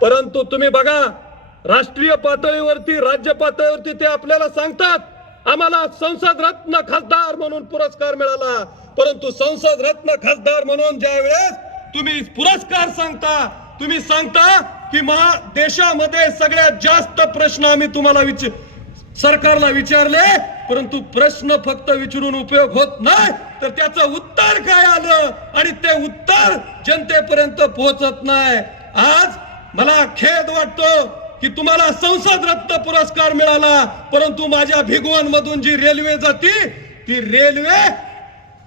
परंतु तुम्ही बघा राष्ट्रीय पातळीवरती राज्य पातळीवरती ते आपल्याला सांगतात आम्हाला संसद रत्न खासदार म्हणून पुरस्कार मिळाला. परंतु संसद रत्न खासदार म्हणून ज्या वेळेस तुम्ही पुरस्कार सांगता तुम्ही सांगता की मा देशामध्ये सगळ्यात जास्त प्रश्न आम्ही तुम्हाला विचार सरकारला विचारले परंतु प्रश्न फक्त विचारून उपयोग होत नाही तर त्याचं उत्तर काय आलं? आणि ते उत्तर जनतेपर्यंत पोहोचत नाही. आज मला खेद वाटतो की तुम्हाला संसद रत्न पुरस्कार मिळाला परंतु माझ्या भिगवण मधून जी रेल्वे जाती ती रेल्वे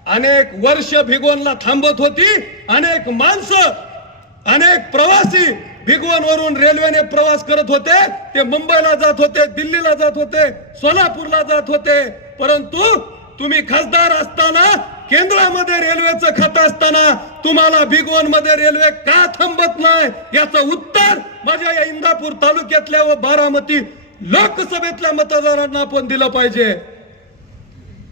अनेक वर्ष भिगवणला थांबत होती. अनेक माणसं अनेक प्रवासी भिगवण वरून रेल्वेने प्रवास करत होते. ते मुंबईला जात होते दिल्लीला जात होते सोलापूरला जात होते. परंतु तुम्ही खासदार असताना केंद्रामध्ये रेल्वेचं खातं असताना तुम्हाला भिगवणमध्ये रेल्वे का थांबत नाही? याचं उत्तर माझ्या या इंदापूर तालुक्यातल्या व बारामती लोकसभेतल्या मतदारांना आपण दिलं पाहिजे.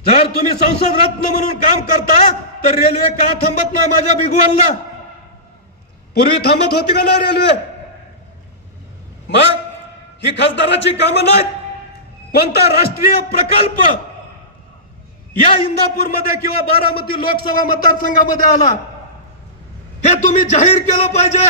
जर तुम्ही संसद रत्न म्हणून काम करता तर रेल्वे का थांबत नाही माझ्या भिगवणला पूर्वी थांबत होती का नाही रेल्वे? मग ही खासदाराची कामं नाहीत. कोणता राष्ट्रीय प्रकल्प या इंदापूरमध्ये किंवा बारामती लोकसभा मतदारसंघामध्ये आला. हे तुम्ही जाहीर केलं पाहिजे.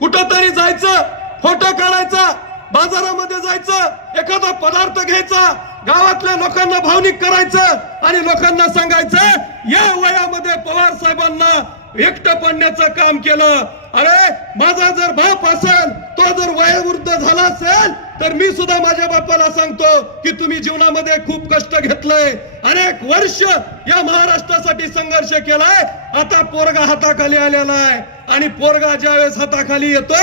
कुठंतरी जायचं फोटो काढायचा बाजारामध्ये जायचं एखादा पदार्थ घ्यायचा गावातल्या लोकांना भावनिक करायचं आणि लोकांना सांगायचं या वयामध्ये पवार साहेबांना एकटं पडण्याचं काम केलं. अरे माझा जर बाप असेल तो जर वयोवृद्ध झाला असेल तर मी सुद्धा माझ्या बापाला सांगतो की तुम्ही जीवनामध्ये खूप कष्ट घेतलंय. अनेक वर्ष या महाराष्ट्रासाठी संघर्ष केलाय. आता पोरगा हाताखाली आलेला आहे. आणि पोरगा ज्यावेळेस हाताखाली येतो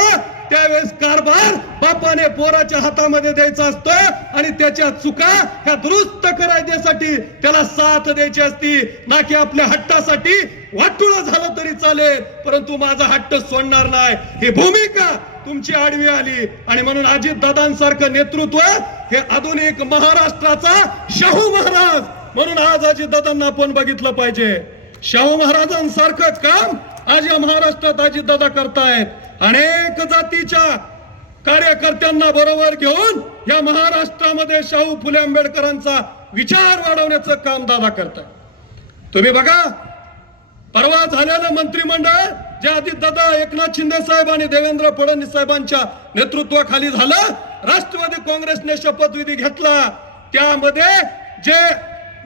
त्यावेळेस कारभार बापाने पोराच्या हातामध्ये द्यायचा असतो आणि त्याच्या चुका ह्या दुरुस्त करायच्यासाठी त्याला साथ द्यायची असती. ना की आपल्या हट्टासाठी वाटुळ झालं तरी चालेल परंतु माझा हट्ट सोडणार नाही. ही भूमिका तुमची आडवी आली. आणि म्हणून अजित दादांसारखं नेतृत्व हे आधुनिक महाराष्ट्राचा शाहू महाराज. म्हणून आज अजित दादांना आपण बघितलं पाहिजे. शाहू महाराजांसारखंच काम आज या महाराष्ट्रात अजित दादा करतायत. अनेक जातीच्या कार्यकर्त्यांना बरोबर घेऊन या महाराष्ट्रामध्ये शाहू फुले आंबेडकरांचा विचार वाढवण्याचं काम दादा करताय तुम्ही बघा परवा झालेलं मंत्रिमंडळ जे आदित दादा एकनाथ शिंदे साहेब आणि देवेंद्र फडणवीस साहेबांच्या नेतृत्वाखाली झालं राष्ट्रवादी काँग्रेसने शपथविधी घेतला. त्यामध्ये जे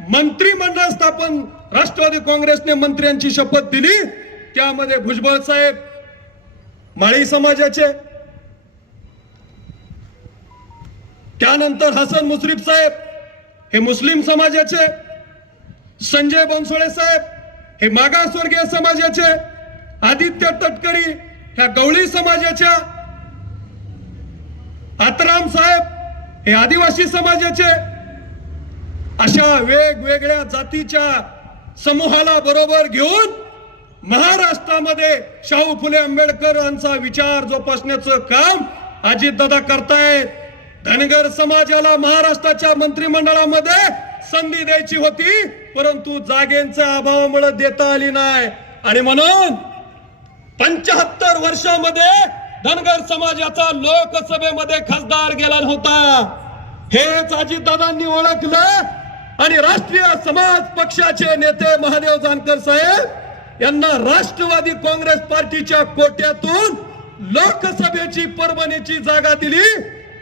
मंत्रिमंडळ स्थापन राष्ट्रवादी काँग्रेसने मंत्र्यांची शपथ दिली त्यामध्ये भुजबळ साहेब माळी समाजाचे त्यानंतर हसन मुश्रीफ साहेब हे मुस्लिम समाजाचे संजय बनसोळे साहेब हे मागासवर्गीय समाजाचे आदित्य तटकरी ह्या गवळी समाजाच्या आतराम साहेब हे आदिवासी समाजाचे अशा वेगवेगळ्या जातीच्या समूहाला बरोबर घेऊन महाराष्ट्रामध्ये शाहू फुले आंबेडकरांचा विचार जोपासण्याचं काम अजितदादा करतायत. धनगर समाजाला महाराष्ट्राच्या मंत्रिमंडळामध्ये संधी द्यायची होती परंतु जागेंच्या अभावामुळे देता आली नाही. आणि म्हणून पंचाहत्तर वर्षामध्ये धनगर समाजाचा लोकसभेमध्ये खासदार गेला होता हेच अजितदादांनी ओळखलं. आणि राष्ट्रीय समाज पक्षाचे नेते महादेव जानकर साहेब यांना राष्ट्रवादी काँग्रेस पार्टीच्या कोट्यातून लोकसभेची परभणीची जागा दिली.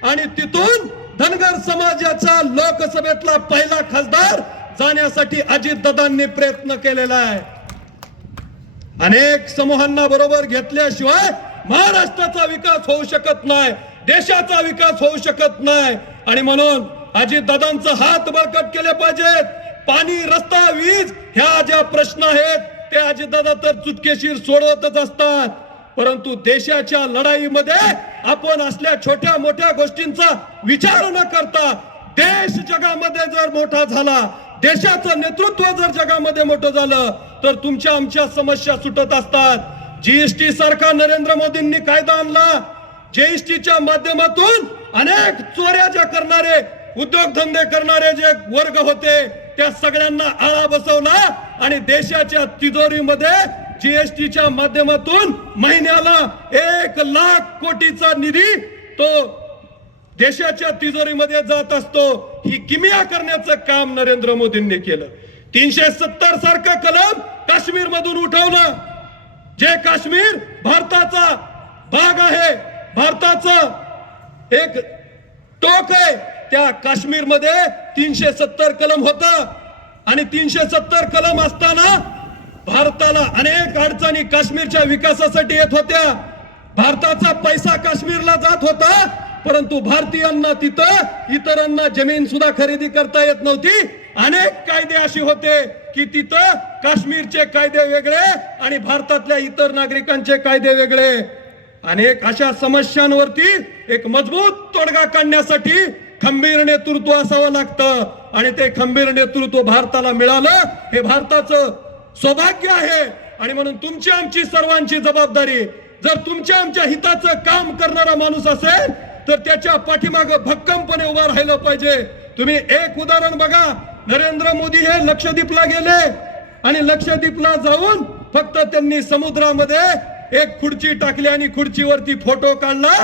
आणि तिथून धनगर समाजाचा लोकसभेतला पहिला खासदार जाण्यासाठी अजितदादांनी प्रयत्न केलेला आहे. अनेक समूहांना बरोबर घेतल्याशिवाय महाराष्ट्राचा विकास होऊ शकत नाही देशाचा विकास होऊ शकत नाही. आणि म्हणून अजित दादांचा हात बळकट केले पाहिजेत. पाणी रस्ता वीज ह्या ज्या प्रश्न आहेत ते अजितदादा तर चुटकेशीर सोडवतच असतात. परंतु देशाच्या लढाईमध्ये आपण असल्या छोट्या मोठ्या गोष्टींचा विचार न करता देश जगामध्ये जर मोठा झाला देशाचं नेतृत्व जर जगामध्ये मोठं झालं तर तुमच्या आमच्या समस्या सुटत असतात. जीएसटी सारखा नरेंद्र मोदींनी कायदा आणला. जीएसटीच्या माध्यमातून अनेक चोऱ्या ज्या करणारे उद्योगधंदे करणारे जे वर्ग होते त्या सगळ्यांना आळा बसवला आणि देशाच्या तिजोरीमध्ये जीएसटीच्या माध्यमातून महिन्याला एक लाख कोटीचा निधी तो देशाच्या तिजोरीमध्ये जात असतो. ही किमिया करण्याचं काम नरेंद्र मोदींनी केलं. तीनशे सत्तर सारखं कलम काश्मीर मधून उठवलं. जे काश्मीर भारताचा भाग आहे भारताचं एक टोक आहे त्या काश्मीरमध्ये तीनशे सत्तर कलम होत. आणि तीनशे सत्तर कलम असताना भारताला अनेक अडचणी काश्मीरच्या विकासासाठी येत होत्या. भारताचा पैसा काश्मीरला जात होता परंतु भारतीयांना तिथं इतरांना जमीन सुद्धा खरेदी करता येत नव्हती. अनेक कायदे असे होते की तिथं काश्मीरचे कायदे वेगळे आणि भारतातल्या इतर नागरिकांचे कायदे वेगळे. अनेक अशा समस्यांवरती एक मजबूत तोडगा काढण्यासाठी खंबीर नेतृत्व असावं लागतं आणि ते खंबीर नेतृत्व भारताला मिळालं हे भारताचं सौभाग्य आहे. आणि म्हणून तुमची आमची सर्वांची जबाबदारी जर तुमच्या आमच्या हिताचं काम करणारा माणूस असेल तर त्याच्या पाठीमाग भक्कमपणे उभा राहिलं पाहिजे. तुम्ही एक उदाहरण बघा. नरेंद्र मोदी हे लक्षद्वीपला गेले आणि लक्षद्वीपला जाऊन फक्त त्यांनी समुद्रामध्ये एक खुर्ची टाकली आणि खुर्चीवरती फोटो काढला.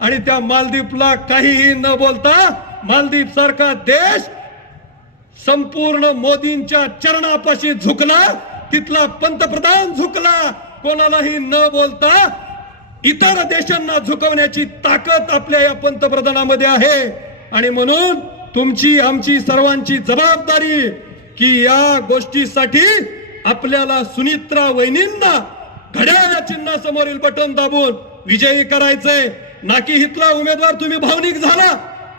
आणि त्या मालदीपला काहीही न बोलता मालदीप सारखा देश संपूर्ण मोदींच्या चरणापाशी झुकला. तिथला पंतप्रधान झुकला. कोणालाही न बोलता इतर देशांना झुकवण्याची ताकद आपल्या या पंतप्रधानामध्ये आहे. आणि म्हणून तुमची आमची सर्वांची जबाबदारी की या गोष्टीसाठी आपल्याला सुनित्रा वहिनींना घड्याळ चिन्हासमोरील बटन दाबून विजयी करायचंय. ना की हितला उमेदवार तुम्ही भावनिक झाला.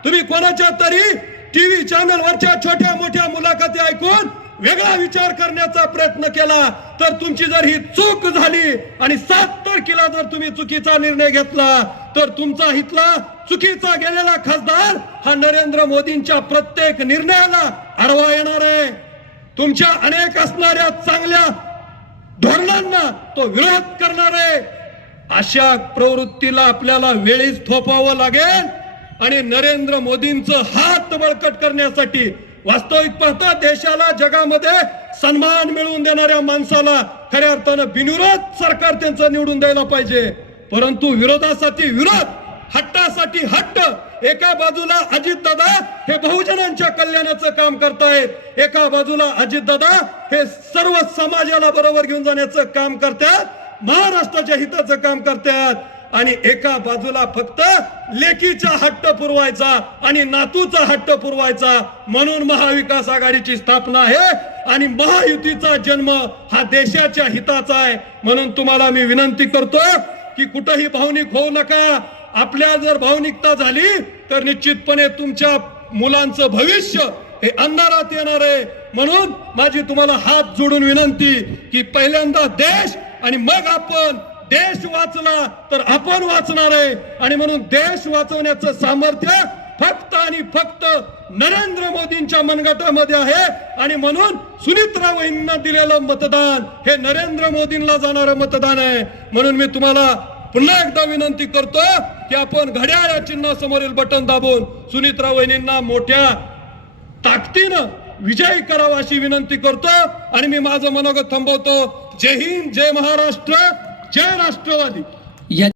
तुम्ही कोणाच्या तरी टीव्ही चॅनल वरच्या छोट्या मोठ्या मुलाखती ऐकून वेगळा विचार करण्याचा प्रयत्न केला तर तुमची जर ही चूक झाली आणि सात तारखेला जर तुम्ही चुकीचा निर्णय घेतला तर तुमचा हितला चुकीचा गेलेला खासदार हा नरेंद्र मोदींच्या प्रत्येक निर्णयाला आडवा येणार आहे. तुमच्या अनेक असणाऱ्या चांगल्या धोरणांना तो विरोध करणार आहे. अशा प्रवृत्तीला आपल्याला वेळीच थोपावं लागेल आणि नरेंद्र मोदींचं हात बळकट करण्यासाठी वास्तविक पाहता देशाला जगामध्ये सन्मान मिळवून देणाऱ्या माणसाला खऱ्या अर्थानं बिनविरोध सरकार त्यांचं निवडून द्यायला पाहिजे. परंतु विरोधासाठी विरोध हट्टासाठी हट्ट एका बाजूला अजितदादा हे बहुजनांच्या कल्याणाचं काम करतायत एका बाजूला अजितदादा हे सर्व समाजाला बरोबर घेऊन जाण्याचं काम करतात महाराष्ट्राच्या हिताचं काम करतात. आणि एका बाजूला फक्त लेकीचा हट्ट पुरवायचा आणि नातूचा हट्ट पुरवायचा. म्हणून महाविकास आघाडीची स्थापना आहे आणि महायुतीचा जन्म हा देशाच्या हिताचा आहे. म्हणून तुम्हाला मी विनंती करतो की कुठंही भावनिक होऊ नका. आपल्या जर भावनिकता झाली तर निश्चितपणे तुमच्या मुलांचं भविष्य हे अंधारात येणार आहे. म्हणून माझी तुम्हाला हात जोडून विनंती की पहिल्यांदा देश आणि मग आपण देश वाचला तर आपण वाचणार आहे. आणि म्हणून देश वाचवण्याचं सामर्थ्य फक्त आणि फक्त नरेंद्र मोदींच्या मनगटामध्ये आहे. आणि म्हणून सुनित्रा वहिनींना दिलेलं मतदान हे नरेंद्र मोदींना जाणारं मतदान आहे. म्हणून मी तुम्हाला पुन्हा एकदा विनंती करतो की आपण घड्याळ्या चिन्हासमोरील बटन दाबून सुनित्रा वहिनींना मोठ्या ताकदीनं विजयी करावा अशी विनंती करतो. आणि मी माझं मनोगत थांबवतो. जय हिंद जय महाराष्ट्र. जय राष्ट्रवादी. या